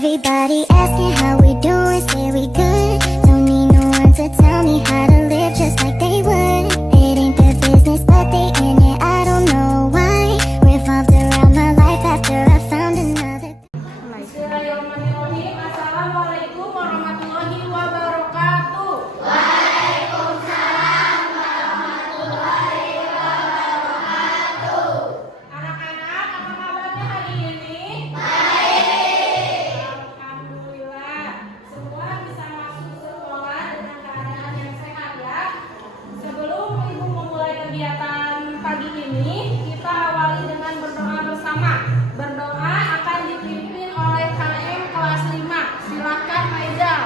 Everybody asking how we doing, say we good. Don't need no one to tell me how to live just like they would. It ain't their business, but they in it, I don't know why. Revolved around my life after I found another. Bismillahirrahmanirrahim. Assalamualaikum warahmatullahi wabarakatuh. Anak-anak, apa kabarnya hari ini? Alhamdulillah, semua bisa masuk sekolah dengan keadaan yang sehat ya. Sebelum ibu memulai kegiatan pagi ini, kita awali dengan berdoa bersama. Berdoa akan dipimpin oleh KM kelas 5. Silakan Maizal.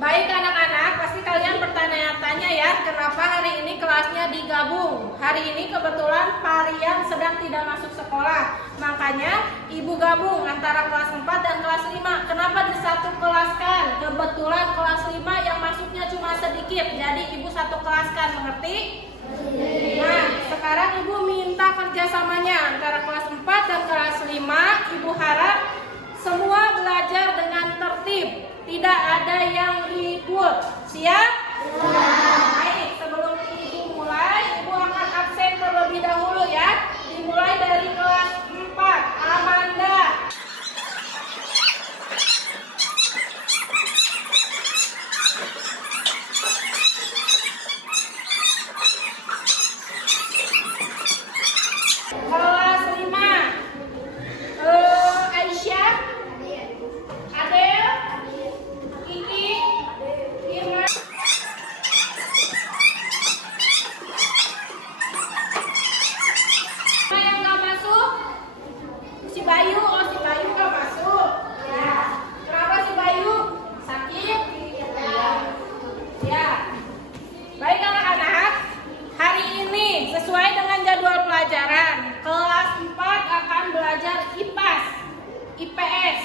Baik anak-anak, pasti kalian bertanya-tanya ya, kenapa hari ini kelasnya digabung. Hari ini kebetulan Parian sedang tidak masuk sekolah, makanya ibu gabung antara kelas 4 dan kelas 5. Kenapa disatu kelaskan? Kebetulan kelas 5 yang masuknya cuma sedikit, jadi ibu satu kelaskan, mengerti? Nah, sekarang ibu minta kerjasamanya antara kelas 4 dan kelas 5. Ibu harap semua belajar dengan tertib, tidak ada yang ribut. Siap? Baik, sebelum ibu mulai, ibu akan absen terlebih dahulu ya. Dimulai dari kelas 4, Amanda. Kelas 5, Aisyah, Adel, Kiki, Irma. Yang nggak masuk? Si Bayu, si Bayu nggak masuk. Ya. Kenapa si Bayu? Sakit? Ya. Baik anak-anak, hari ini sesuai dengan jadwal pelajaran, kelas 4 akan belajar IPAS, IPS.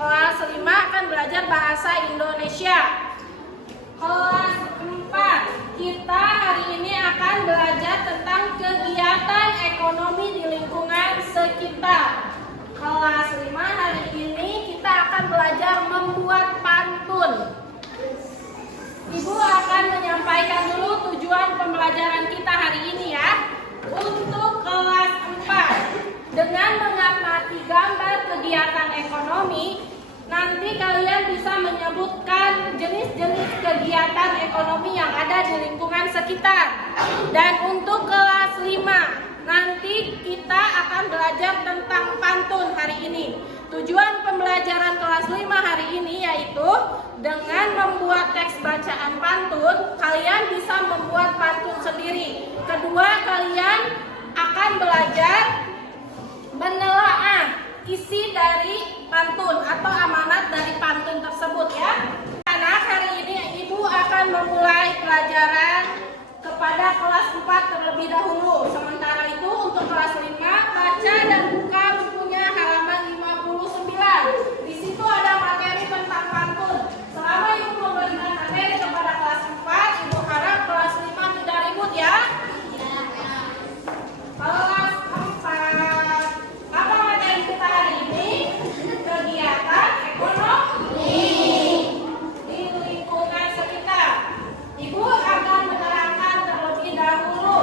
Kelas 5 akan belajar bahasa Indonesia. Kelas 4 kita hari ini akan belajar tentang kegiatan ekonomi di lingkungan sekitar. Kelas 5 hari ini kita akan belajar membuat pantun. Ibu akan menyampaikan dulu tujuan pembelajaran kita hari ini ya. Untuk kelas 4, dengan mengamati gambar kegiatan ekonomi, nanti kalian bisa menyebutkan jenis-jenis kegiatan ekonomi yang ada di lingkungan sekitar. Dan untuk kelas 5, nanti kita akan belajar tentang pantun hari ini. Tujuan pembelajaran kelas 5 hari ini yaitu dengan membuat teks bacaan pantun, kalian bisa membuat pantun sendiri. Kedua, kalian akan belajar menelaah isi dari pantun atau amanat dari pantun tersebut ya. Anak, hari ini ibu akan memulai pelajaran kepada kelas 4 terlebih dahulu. Sementara itu untuk kelas 5, baca dan buka bukunya halaman 59. Di situ ada materi tentang pantun. Selama ibu memberikan materi kepada kelas 4, ibu harap kelas 5 tidak ribut ya. Kelas 4, apa materi kita hari ini? Kegiatan ekonomi di lingkungan sekitar. Ibu akan menerangkan terlebih dahulu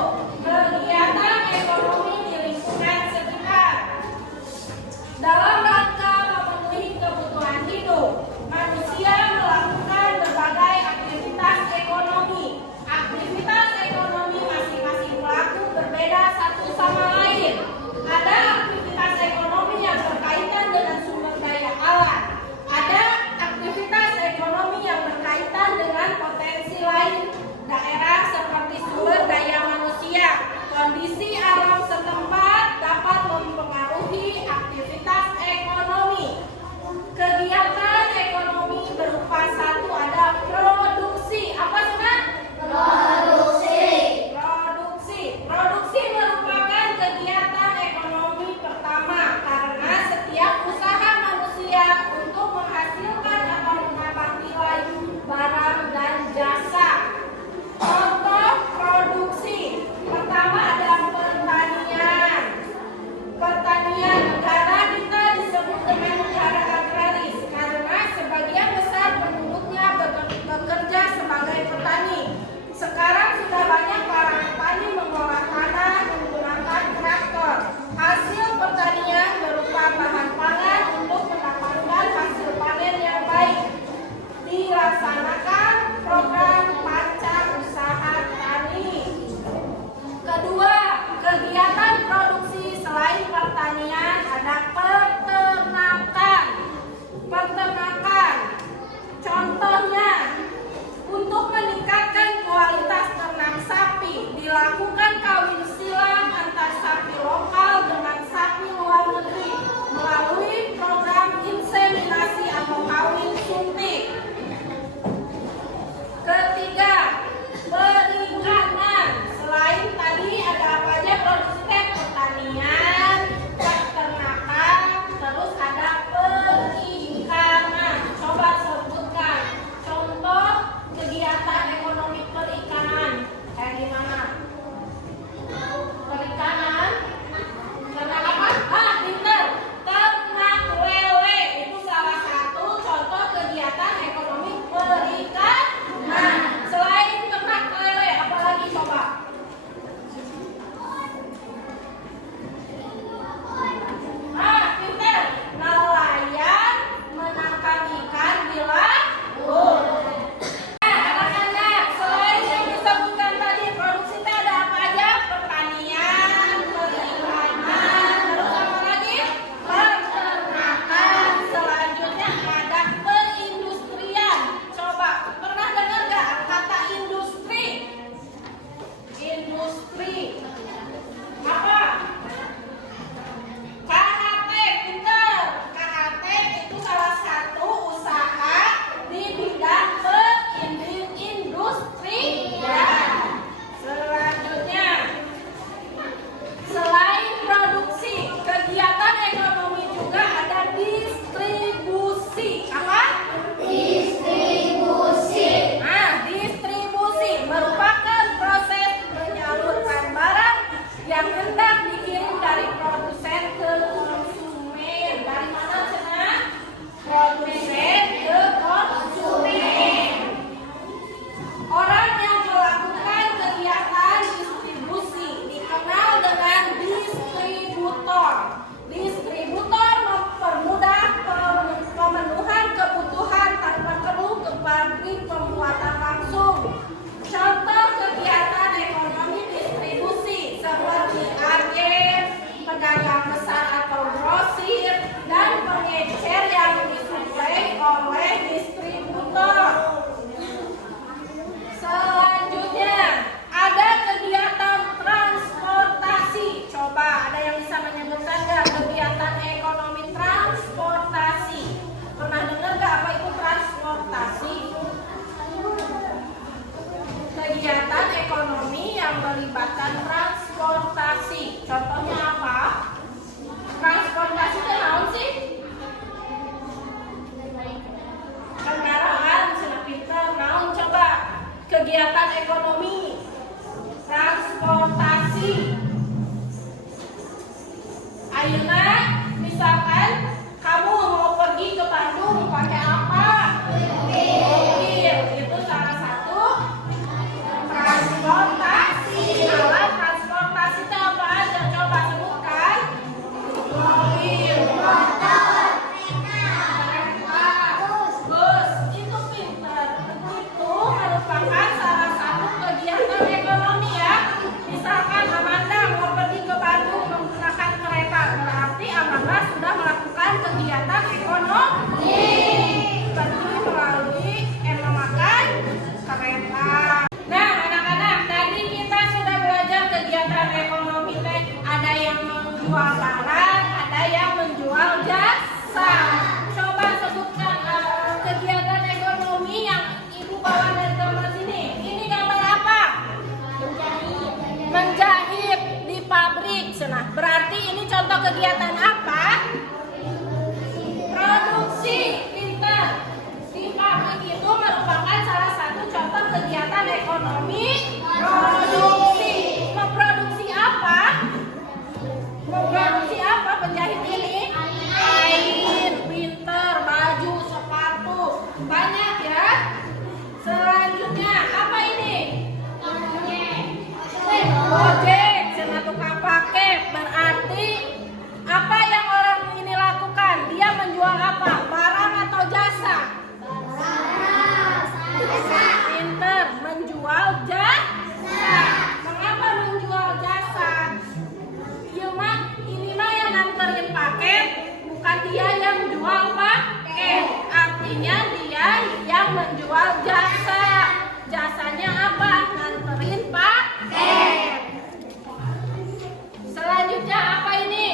yang hendak dikirim dari produsen ke konsumen. Dari mana cenah? Produsen ke konsumen. Orang yang melakukan kegiatan distribusi dikenal dengan distributor. Distributor mempermudah pemenuhan kebutuhan tanpa perlu ke pabrik pembuatan langsung. Contoh kegiatan ekonomi distribusi seperti agen, pedagang besar atau grosir, dan pengecer yang disuplai oleh distributor. Selanjutnya, ada kegiatan transportasi. Coba ada yang bisa menyebutkan nggak kegiatan ekonomi transportasi? Pernah dengar nggak apa itu transportasi? Kegiatan ekonomi yang melibatkan transportasi. Contohnya apa? Transportasi itu naon sih? Kendaraan, cenah pinter, naon coba? Kegiatan ekonomi transportasi. Ayeuna misalkan kamu mau pergi ke Bandung pakai apa? Mobil. Itu salah satu transportasi. Alat transportasi itu apa aja? Coba sebutkan. Mobil, motor, kereta, bus. Itu pintar. Itu merupakan salah satu kegiatan ekonomi ya. Misalkan Amanda mau pergi ke Bandung menggunakan kereta, berarti Amanda sudah melakukan kegiatan ekonomi. Pergi melalui memakan kereta. Nah, anak-anak, tadi kita sudah belajar kegiatan ekonomi teh. Ada yang menjual barang, ada yang menjual jasa. Coba sebutkan kegiatan ekonomi yang ibu bawa dari gambar sini. Ini gambar apa? Menjahit di pabrik. Nah, berarti ini contoh kegiatan apa? Produksi. Pintar. Di pabrik itu merupakan salah satu contoh kegiatan ekonomi produksi. Memproduksi apa? Memproduksi apa penjahit ini? Kain, pintar, baju, sepatu. Banyak ya. Selanjutnya apa ini? Ojek, cenah tukang paket. Berarti apa yang orang ini lakukan? Dia menjual apa? Barang atau jasa? Pinter, menjual jasa. Mengapa menjual jasa? Ini mah yang nganterin paket, bukan dia yang jual paket. Artinya dia yang menjual jasa. Jasanya apa? Nganterin paket. Selanjutnya apa ini?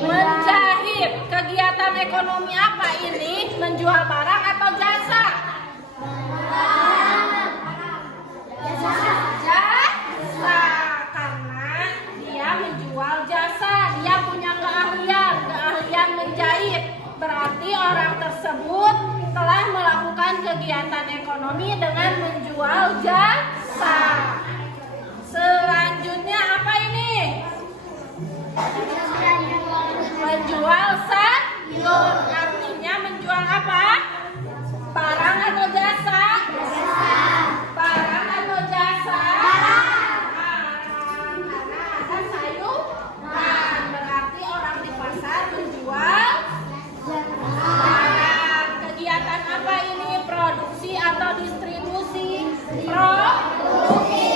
Menjahit. Kegiatan ekonomi apa ini? Menjual barang atau jasa? Jasa. Karena dia menjual jasa. Dia punya keahlian menjahit. Berarti orang tersebut telah melakukan kegiatan ekonomi dengan menjual jasa. Selanjutnya apa ini? Menjual sayur. Artinya menjual apa? Barang atau jasa? Barang atau jasa? Barang. Karena ada sayuran. Berarti orang di pasar menjual barang. Kegiatan apa ini? Produksi atau distribusi? Produksi.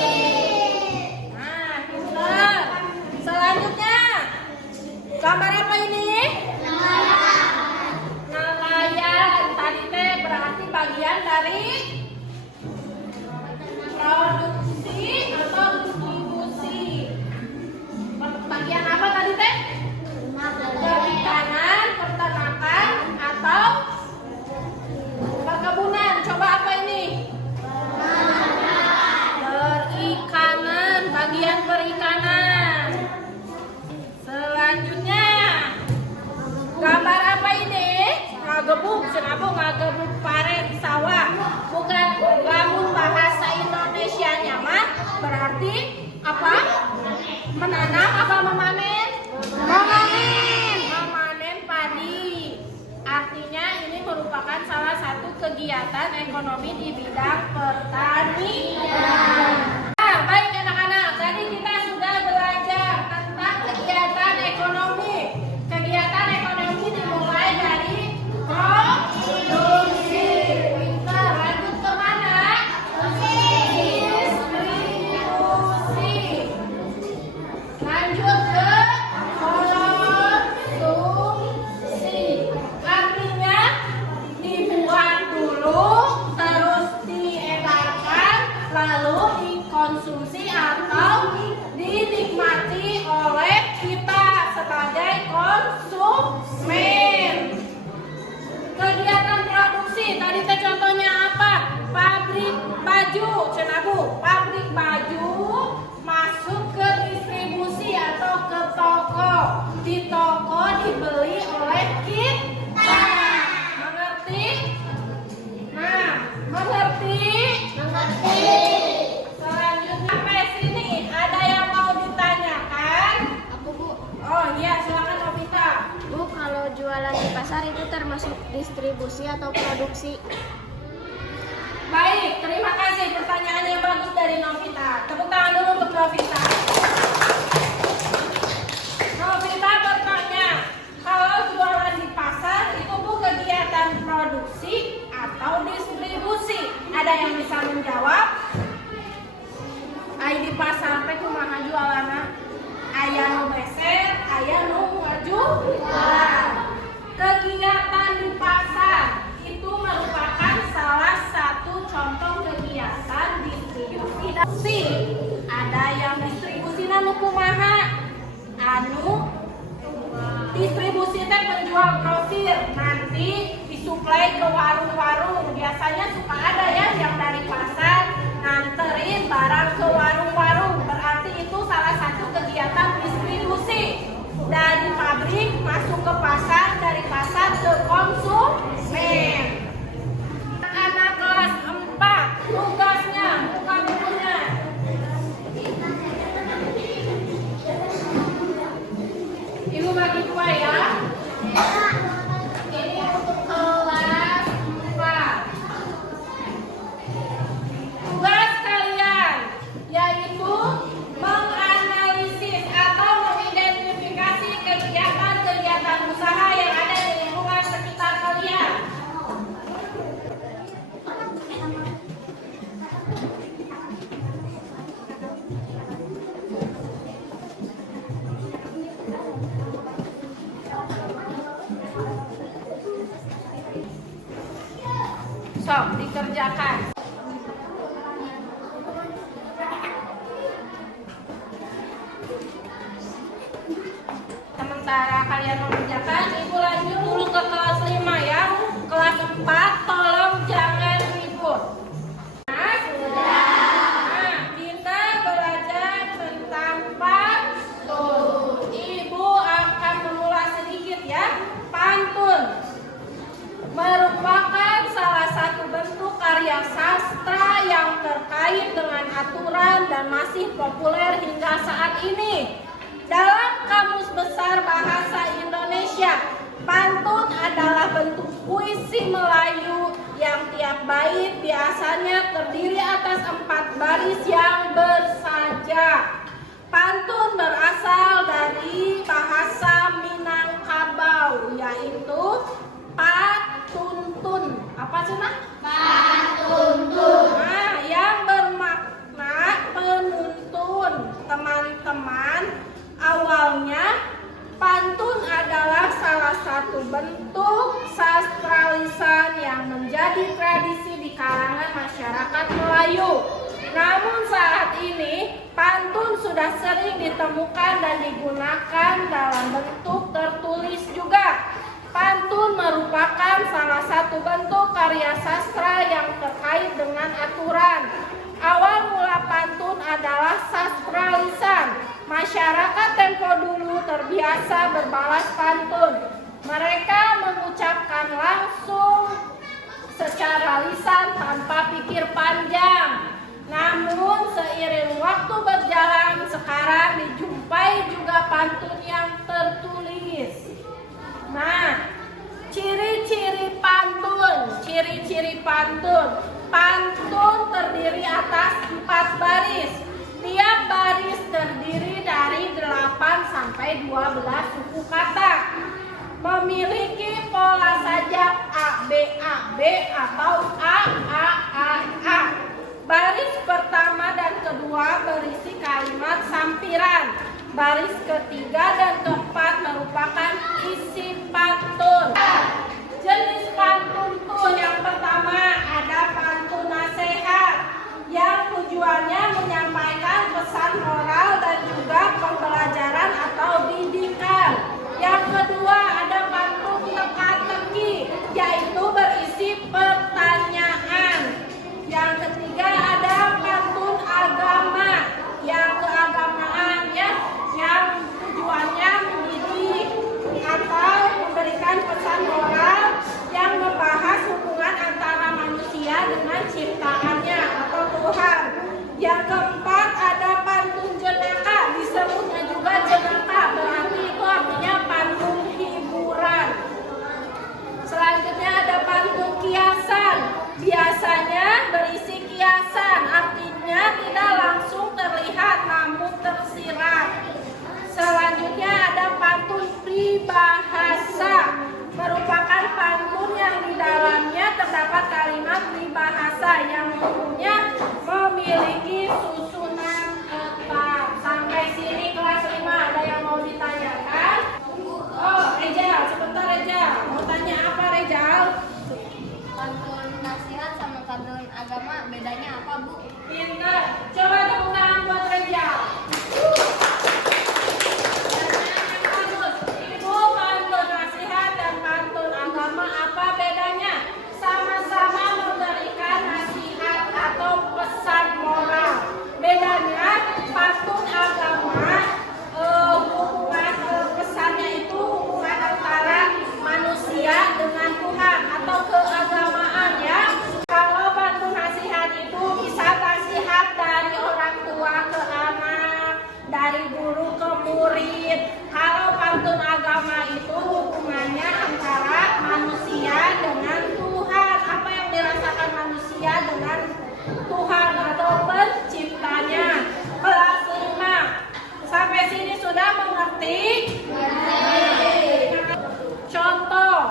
Nah, pintar. Selanjutnya, gambar apa ini? Nelayan. Tadi teh berarti bagian dari produksi atau distribusi. Bagian apa tadi teh? Perikanan, peternakan, atau perkebunan. Coba apa ini? Perikanan, bagian perikanan. Selanjutnya, gambar apa ini? Ngagebuk, cenah ngagebuk pare di sawah. Bukan lamun bahasa Indonesianya mah berarti apa? Menanam apa memanen? Memanen. Memanen padi. Artinya ini merupakan salah satu kegiatan ekonomi di bidang pertanian. Nah, baik anak-anak, tadi kita sudah belajar tentang kegiatan ekonomi. Kegiatan ekonomi dimulai dari produksi. Pintar, lanjut ke mana? Distribusi. Lanjut ke konsumsi. Artinya dibuat dulu, terus diedarkan, lalu dikonsumsi atau dinikmati oleh kita sebagai konsumen. Kegiatan produksi, tadi teh contohnya apa? Pabrik baju, cenabu. Pabrik baju masuk ke distribusi atau ke toko. Di toko dibeli oleh kita. Mengerti? Nah, mengerti? Mengerti. Selanjutnya sampai sini ada yang mau ditanyakan? Aku Bu, Oh iya, silakan Novita. Bu kalau jualan di pasar itu termasuk distribusi atau produksi? Baik, terima kasih pertanyaan yang bagus dari Novita. Tepuk tangan dulu untuk Novita. Novita bertanya, kalau jualan di pasar itu Bu kegiatan produksi atau distribusi? Ada yang bisa menjawab? Ai di pasar teh kumaha jualanna? Aya nu beser, aya nu ngajual. Kegiatan di pasar itu merupakan salah satu contoh kegiatan distribusi. Ada yang distribusi nu kumaha? Anu distribusi teh penjual grosir, nanti disuplai ke warung-warung. Biasanya suka ada ya yang dari pasar nganterin barang ke warung-warung. Berarti itu salah satu kegiatan distribusi. Dari pabrik masuk ke pasar, dari pasar ke konsumen. Anak kelas 4, tugasnya buka bukunya. Ibu bagi dua ya. Ini untuk kelas 4. Tugas kalian yaitu menganalisis atau mengidentifikasi kegiatan-kegiatan usaha yang ada di lingkungan sekitar kalian. Sok dikerjakan. Sementara kalian mengerjakan, Ibu lanjut dulu ke kelas 5 ya. Kelas 4 tolong jangan ribut. Nah, kita belajar tentang pantun. Ibu akan mengulas sedikit ya. Pantun merupakan salah satu bentuk karya sastra yang terkait dengan aturan dan masih populer hingga saat ini. Dalam Kamus Besar Bahasa Indonesia, pantun adalah bentuk puisi Melayu yang tiap bait biasanya terdiri atas 4 baris yang bersaja. Pantun berasal dari bahasa Minangkabau, yaitu patuntun. Apa sih nak? Patuntun. Nah, yang bermakna penuntun. Teman-teman, awalnya pantun adalah salah satu bentuk sastra lisan yang menjadi tradisi di kalangan masyarakat Melayu. Namun saat ini pantun sudah sering ditemukan dan digunakan dalam bentuk tertulis juga. Pantun merupakan salah satu bentuk karya sastra yang terkait dengan aturan. Awal mula pantun adalah sastra lisan. Masyarakat tempo dulu terbiasa berbalas pantun. Mereka mengucapkan langsung secara lisan tanpa pikir panjang. Namun seiring waktu berjalan, sekarang dijumpai pantun. Pantun terdiri atas 4 baris. Tiap baris terdiri dari 8 sampai 12 suku kata. Memiliki pola sajak A, B, atau A. Baris pertama dan kedua berisi kalimat sampiran. Baris ketiga dan keempat merupakan isi pantun. Jenis pantun tuh yang pertama ada pantun nasihat yang tujuannya menyampaikan pesan moral dan juga pembelajaran atau didikan. Yang kedua ada pantun teka-teki yaitu berisi pertanyaan. Yang ketiga ada pantun agama yang keagamaan ya, yang tujuannya mendidik atau memberikan pesan moral yang membahas hubungan antara manusia dengan ciptaannya atau Tuhan. Yang keempat ada pantun jenaka, disebutnya juga jenaka, berarti itu artinya pantun hiburan. Selanjutnya ada pantun kiasan, biasanya berisi kiasan, artinya tidak langsung terlihat namun tersirat. Selanjutnya ada pantun pribahasa, merupakan pantun yang di dalamnya terdapat kalimat pribahasa yang umumnya memiliki susunan tetap. Sampai sini kelas 5 ada yang mau ditanyakan? Oh, Rejal, sebentar Rejal. Mau tanya apa Rejal? Pantun nasihat sama pantun agama bedanya apa, Bu? Pintar. Coba tepuk tangan buat Rejal. Ibu, pantun nasihat dan pantun agama apa bedanya? Sama-sama memberikan nasihat atau pesan moral. Bedanya pantun agama hubungan pesannya itu hubungan antara manusia dengan Tuhan atau keagamaan ya. Kalau pantun nasihat itu bisa nasihat dari orang tua ke anak, dari guru ke murid. Kalau pantun agama itu hubungannya antara manusia dengan Tuhan. Apa yang dirasakan manusia dengan Tuhan atau penciptanya. Kelas 5. Sampai sini sudah mengerti? Contoh.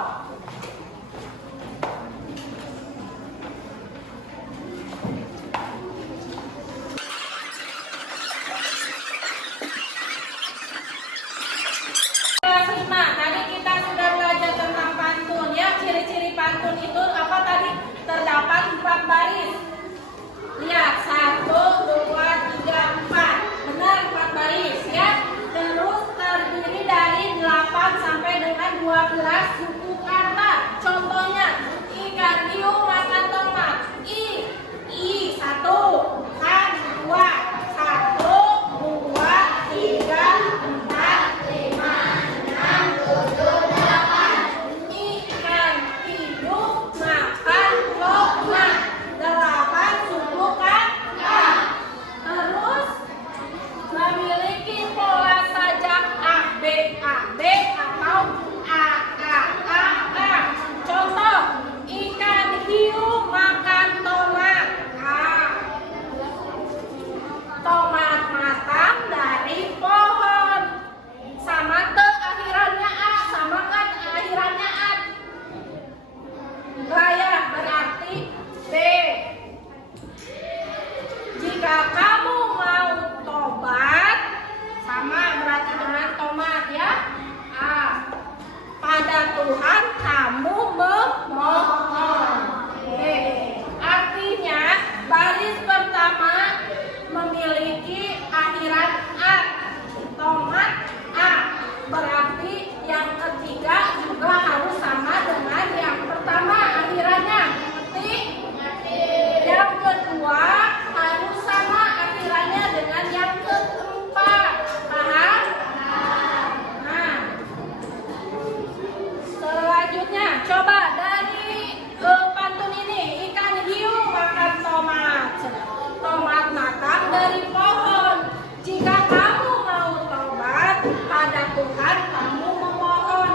Kelas 5, tadi kita sudah belajar tentang pantun ya. Ciri-ciri pantun itu apa tadi? Terdapat 4 baris. Lihat, 1, 2, 3, 4. Benar 4 baris ya. Terus terdiri dari 8 sampai dengan 12 suku kata. Contohnya, ikan hiu makan tomat. I 1, kan 2, 1, 2, 3, 4, 5, 6, 7, 8. Ikan hiu makan tomat. 8 suku kata. Terus memiliki pola sajak A, B, atau A. Contoh, ikan hiu makan tomat. Tomat matang dari pohon. Sama ke akhirannya A, sama kan akhirannya A. Raya berarti B. Jika kamu mau tobat, sama berarti dengan tomat ya. A. Pada Tuhan kamu memohon. Artinya baris pertama memiliki akhiran A. Tomat A. Berarti yang ketiga juga harus sama dengan yang pertama akhirannya. Ngerti? Yang kedua harus sama akhirannya dengan yang keempat. Paham? Nah, selanjutnya coba dari pantun ini, ikan hiu makan tomat. Tomat matang dari pohon. Jika kamu mau tobat, pada Tuhan kamu memohon.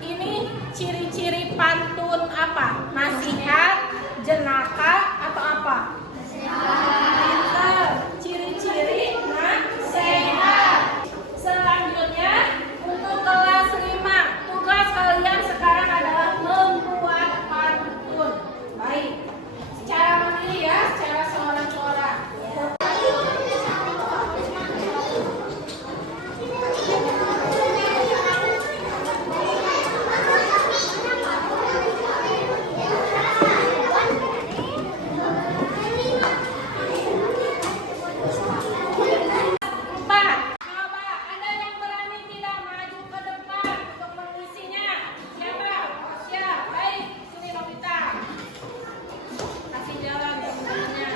Ini ciri-ciri pantun apa? Nasihat jenaka atau apa? Pintar. Ciri-ciri nasihat. Selanjutnya untuk kelas 5, tugas kalian sekarang adalah membuat pantun. Baik, secara mandiri ya, secara seorang-seorang. Empat. Coba, ada yang berani tidak maju ke depan untuk mengisinya? Siapa? Siap. Baik, sini Novita. Kasih jalan teman-temannya.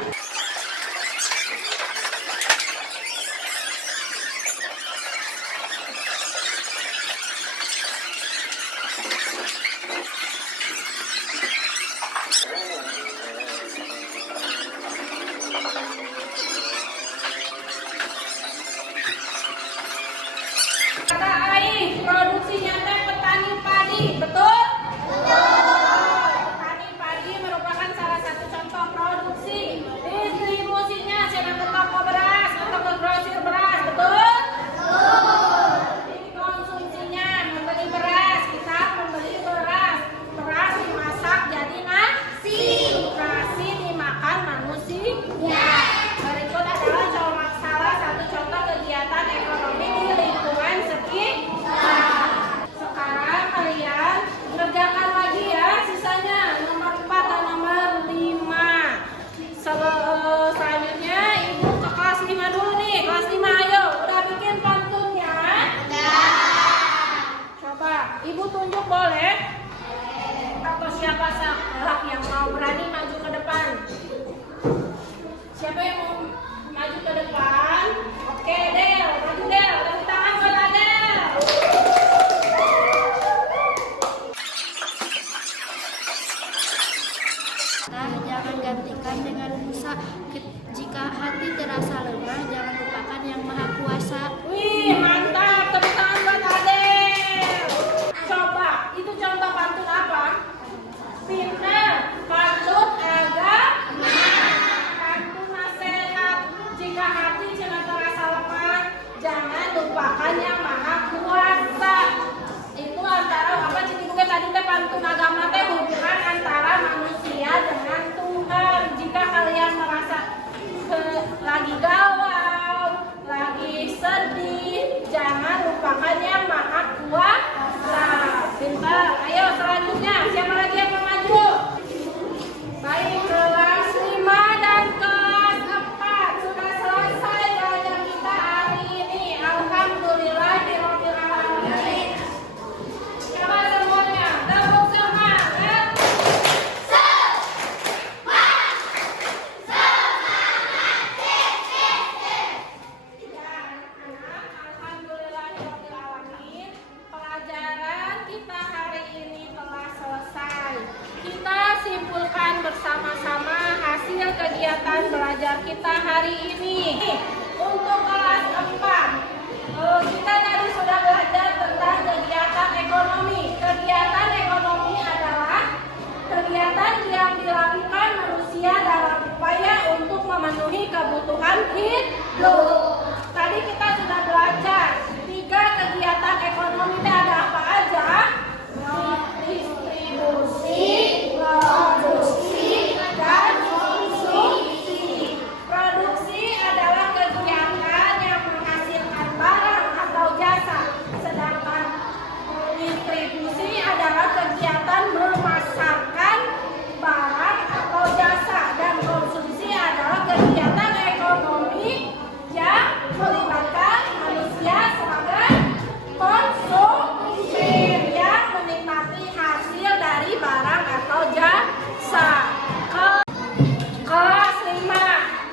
Kata Ai, produksinya teh petani padi, betul? Betul. Petani padi merupakan salah satu contoh produksi. Distribusinya sedang ke toko beras atau ke grosir beras, betul? Betul. Ini konsumsinya membeli beras, kita membeli beras. Beras dimasak jadi nasi. Nasi dimakan manusia. Berikut adalah salah satu contoh kegiatan ekonomi di lingkungan sekitar. Sekarang kalian kerjakan lagi ya sisanya nomor 4 dan nomor 5. Selanjutnya ibu ke kelas 5 dulu nih. Kelas 5 ayo, udah bikin pantunnya? Coba ibu tunjuk boleh? Atau siapa salah yang mau berani maju ke depan? Siapa yang mau maju ke depan? Oke, Del, maju Del. Tepuk tangan buat Adel. Jangan gantikan dengan busa. Jika hati terasa lemah, jangan lupakan yang maha kuasa. Wih, mantap. Tepuk tangan buat Adel. Coba, itu contoh pantun apa? Pintar, pantun agama, pantun nasihat. Jika hati jangan terasa lemah, jangan lupakan yang maha kuasa. Itu antara apa? Jadi bukan tadi teh pantun agama teh hubungan antara manusia dengan Tuhan. Jika kalian merasa lagi galau, lagi sedih, jangan lupakan yang maha kuasa. Pintar. Ayo selanjutnya, siapa lagi yang mau maju? Baik, kelas 5 dan kelas 4 sudah selesai belajar kita hari ini. Alhamdulillahirabbil alamin. Coba semuanya, tepuk semangat. Alhamdulillahirabbil alamin. Pelajaran kita hari ini telah selesai. Kita simpulkan bersama-sama hasil kegiatan belajar kita hari ini. Untuk kelas 4, kita tadi sudah belajar tentang kegiatan ekonomi. Kegiatan ekonomi adalah kegiatan yang dilakukan manusia dalam upaya untuk memenuhi kebutuhan hidup. Tadi kita sudah belajar 3 kegiatan ekonomi itu ada apa aja? Distribusi, produksi, dan konsumsi. Produksi adalah kegiatan yang menghasilkan barang atau jasa, sedangkan distribusi adalah kegiatan memasarkan barang atau jasa, dan konsumsi adalah kegiatan ekonomi yang melibatkan manusia sebagai konsumen yang menikmati hasil dari barang atau jasa. Kelas 5,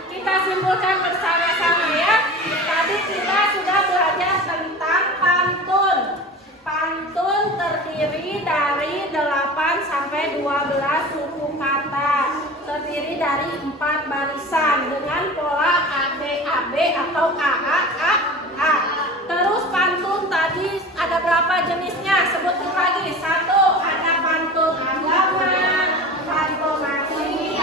kita simpulkan bersama-sama ya. Tadi kita sudah belajar tentang pantun. Pantun terdiri dari 8 sampai 12 suku kata. Terdiri dari 4 barisan dengan pola ABAB atau AAAA. Terus pantun tadi ada berapa jenisnya? Sebutin lagi. 1, ada pantun agama, pantun nasihat,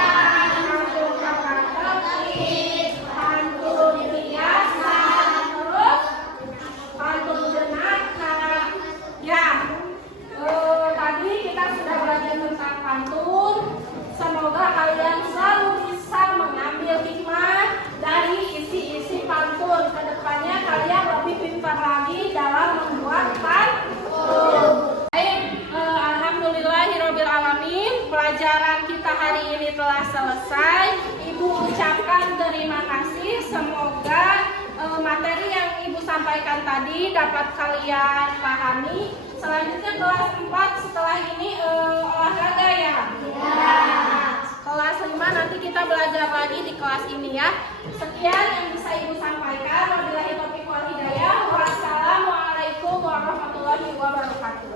sampaikan tadi dapat kalian pahami. Selanjutnya kelas 4 setelah ini olahraga ya. Nah, kelas 5 nanti kita belajar lagi di kelas ini ya. Sekian yang bisa Ibu sampaikan. Wabillahi taufiq wal hidayah. Wassalamualaikum warahmatullahi wabarakatuh.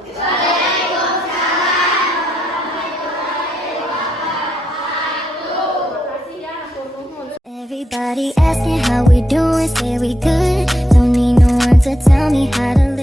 Everybody asking how we doing, say we good. Don't need no one to tell me how to